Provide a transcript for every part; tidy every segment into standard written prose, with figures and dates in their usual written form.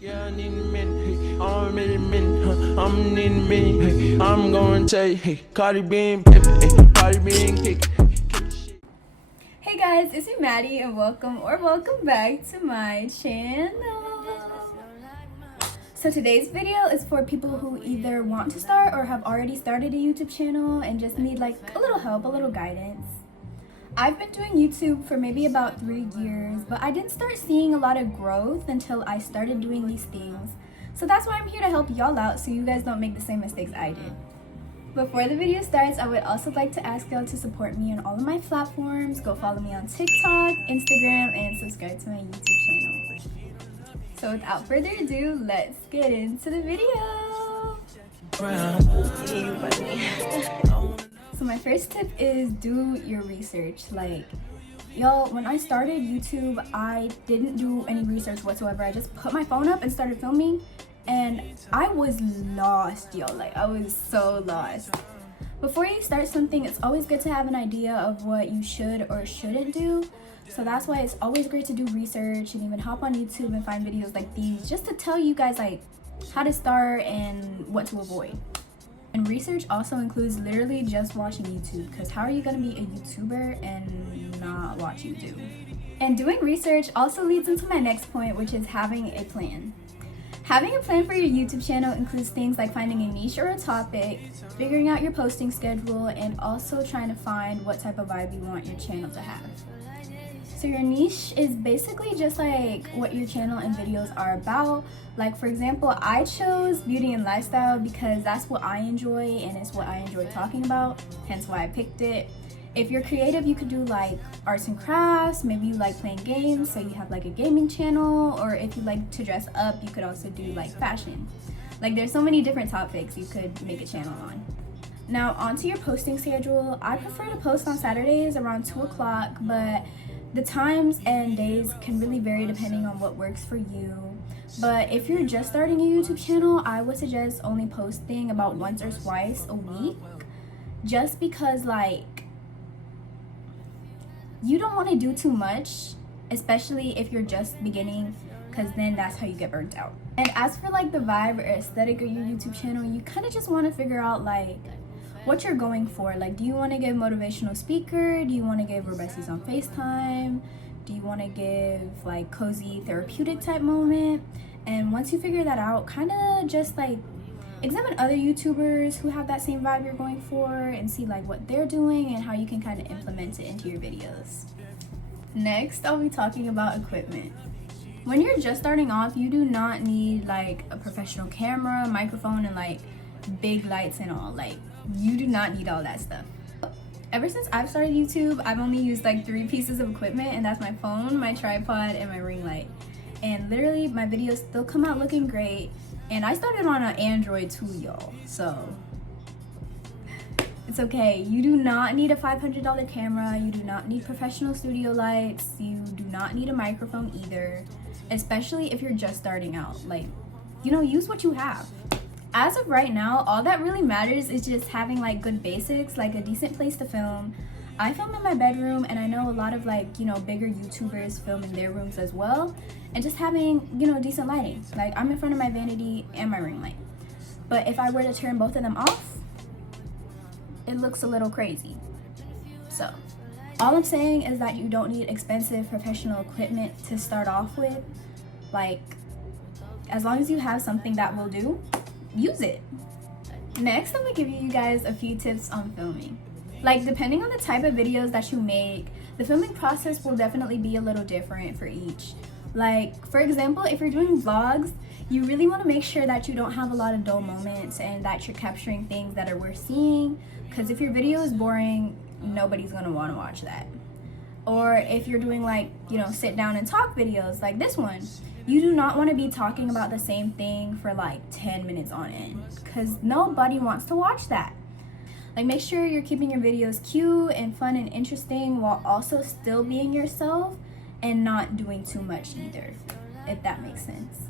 Yeah, I need men, hey, I'm in men, I'm in men, hey, I'm gonna say, hey, Cardi being pimpin', hey, Cardi being kick. Hey guys, it's me Maddie and welcome back to my channel. So today's video is for people who either want to start or have already started a YouTube channel and just need like a little help, a little guidance. I've been doing YouTube for maybe about 3 years, but I didn't start seeing a lot of growth until I started doing these things. So that's why I'm here to help y'all out so you guys don't make the same mistakes I did. Before the video starts, I would also like to ask y'all to support me on all of my platforms. Go follow me on TikTok, Instagram, and subscribe to my YouTube channel. So without further ado, let's get into the video. So my first tip is do your research. Like, y'all, when I started YouTube, I didn't do any research whatsoever. I just put my phone up and started filming. And I was lost, y'all. Like, I was so lost. Before you start something, it's always good to have an idea of what you should or shouldn't do. So that's why it's always great to do research and even hop on YouTube and find videos like these just to tell you guys like how to start and what to avoid. And research also includes literally just watching YouTube, because how are you going to be a YouTuber and not watch YouTube? And doing research also leads into my next point, which is having a plan. Having a plan for your YouTube channel includes things like finding a niche or a topic, figuring out your posting schedule, and also trying to find what type of vibe you want your channel to have. So your niche is basically just like what your channel and videos are about. Like, for example, I chose beauty and lifestyle because that's what I enjoy and it's what I enjoy talking about, hence why I picked it. If you're creative, you could do like arts and crafts, maybe you like playing games, so you have like a gaming channel, or if you like to dress up, you could also do like fashion. Like, there's so many different topics you could make a channel on. Now, onto your posting schedule. I prefer to post on Saturdays around 2 o'clock, but the times and days can really vary depending on what works for you. But if you're just starting a YouTube channel, I would suggest only posting about once or twice a week, just because like you don't want to do too much, especially if you're just beginning, because then that's how you get burnt out. And as for like the vibe or aesthetic of your YouTube channel, you kind of just want to figure out like what you're going for. Like, do you want to give motivational speaker? Do you want to give besties on FaceTime? Do you want to give like cozy therapeutic type moment? And once you figure that out, kind of just like examine other YouTubers who have that same vibe you're going for and see like what they're doing and how you can kind of implement it into your videos. Next, I'll be talking about equipment. When you're just starting off, you do not need like a professional camera, microphone, and like big lights and all. Like, you do not need all that stuff. Ever since I've started YouTube, I've only used like 3 pieces of equipment, and that's my phone, my tripod, and my ring light. And literally my videos still come out looking great. And I started on an Android too, y'all, so it's okay. You do not need a $500 camera. You do not need professional studio lights. You do not need a microphone either, especially if you're just starting out. Like, you know, use what you have. As of right now, all that really matters is just having like good basics, like a decent place to film. I film in my bedroom, and I know a lot of like, you know, bigger YouTubers film in their rooms as well, and just having, you know, decent lighting. Like, I'm in front of my vanity and my ring light, but if I were to turn both of them off, it looks a little crazy. So all I'm saying is that you don't need expensive professional equipment to start off with. Like, as long as you have something that will do, use it. Next, I'm gonna give you guys a few tips on filming. Like, depending on the type of videos that you make, the filming process will definitely be a little different for each. Like, for example, if you're doing vlogs, you really want to make sure that you don't have a lot of dull moments and that you're capturing things that are worth seeing, because if your video is boring, nobody's gonna want to watch that. Or if you're doing like, you know, sit down and talk videos like this one, you do not want to be talking about the same thing for like 10 minutes on end, because nobody wants to watch that. Like, make sure you're keeping your videos cute and fun and interesting while also still being yourself and not doing too much either, if that makes sense.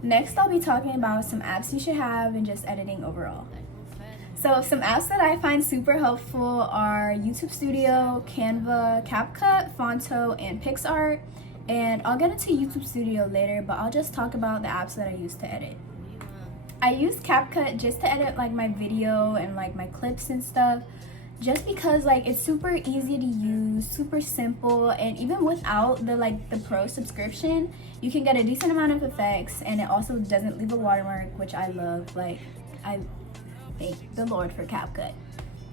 Next, I'll be talking about some apps you should have and just editing overall. So some apps that I find super helpful are YouTube Studio, Canva, CapCut, Fonto, and PixArt. And I'll get into YouTube Studio later, but I'll just talk about the apps that I use to edit. I use CapCut just to edit like my video and like my clips and stuff, just because like it's super easy to use, super simple, and even without the pro subscription, you can get a decent amount of effects, and it also doesn't leave a watermark, which I love. Like, I thank the Lord for CapCut.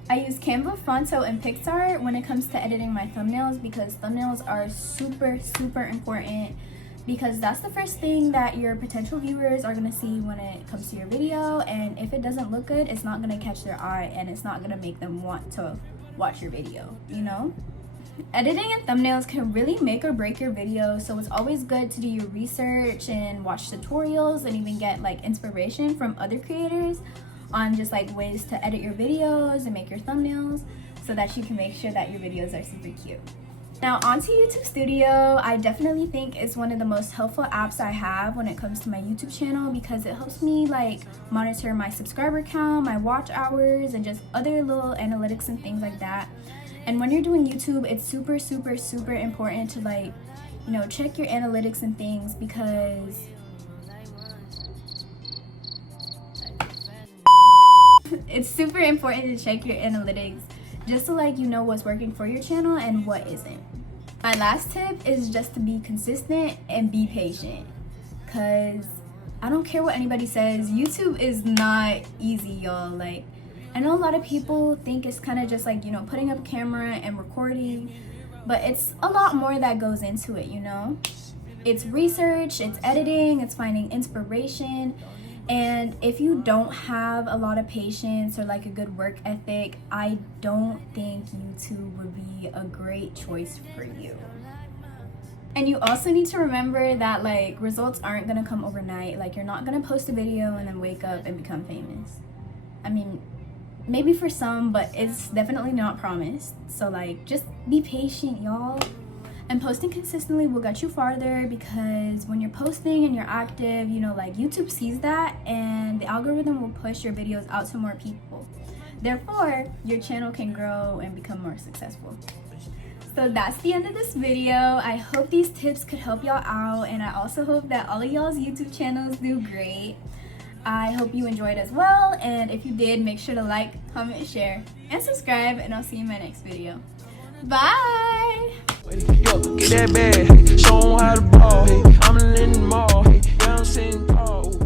I use Canva, Fonto, and Pixar when it comes to editing my thumbnails, because thumbnails are super important, because that's the first thing that your potential viewers are going to see when it comes to your video, and if it doesn't look good, it's not going to catch their eye and it's not going to make them want to watch your video, you know? Editing and thumbnails can really make or break your video, so it's always good to do your research and watch tutorials and even get like inspiration from other creators on just like ways to edit your videos and make your thumbnails, so that you can make sure that your videos are super cute. Now onto YouTube Studio. I definitely think it's one of the most helpful apps I have when it comes to my YouTube channel, because it helps me like monitor my subscriber count, my watch hours, and just other little analytics and things like that. And when you're doing YouTube, it's super important to like, you know, check your analytics and things, because it's super important to check your analytics just to like, you know, what's working for your channel and what isn't. My last tip is just to be consistent and be patient, because I don't care what anybody says, YouTube is not easy, y'all. Like, I know a lot of people think it's kind of just like, you know, putting up camera and recording, but it's a lot more that goes into it, you know? It's research, it's editing, it's finding inspiration. And if you don't have a lot of patience or like a good work ethic, I don't think YouTube would be a great choice for you. And you also need to remember that like results aren't gonna come overnight. Like, you're not gonna post a video and then wake up and become famous. I mean, maybe for some, but it's definitely not promised. So like, just be patient, y'all. And posting consistently will get you farther, because when you're posting and you're active, you know, like YouTube sees that and the algorithm will push your videos out to more people. Therefore, your channel can grow and become more successful. So that's the end of this video. I hope these tips could help y'all out, and I also hope that all of y'all's YouTube channels do great. I hope you enjoyed as well, and if you did, make sure to like, comment, share, and subscribe, and I'll see you in my next video. Bye! Yo, get that bag, hey, show 'em how to ball, hey, I'm in the mall, hey, bouncing, oh.